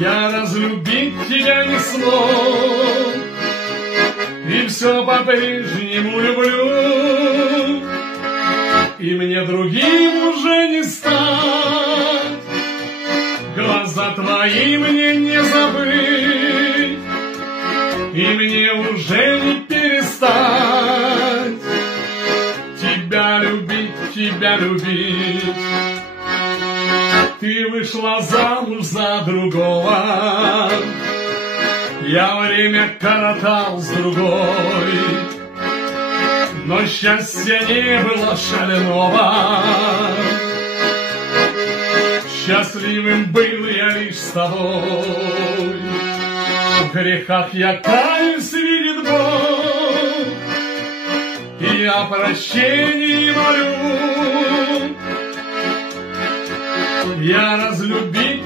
Я разлюбить тебя не смог, и все по-прежнему люблю, и мне другим уже не стать, глаза твои мне не забыть, и мне уже не перестать тебя любить, тебя любить. Ты вышла замуж за другого, я время коротал с другой, но счастья не было шального. Счастливым был я лишь с тобой. В грехах я каюсь, видит Бог, и о прощении молю. Я разлюбить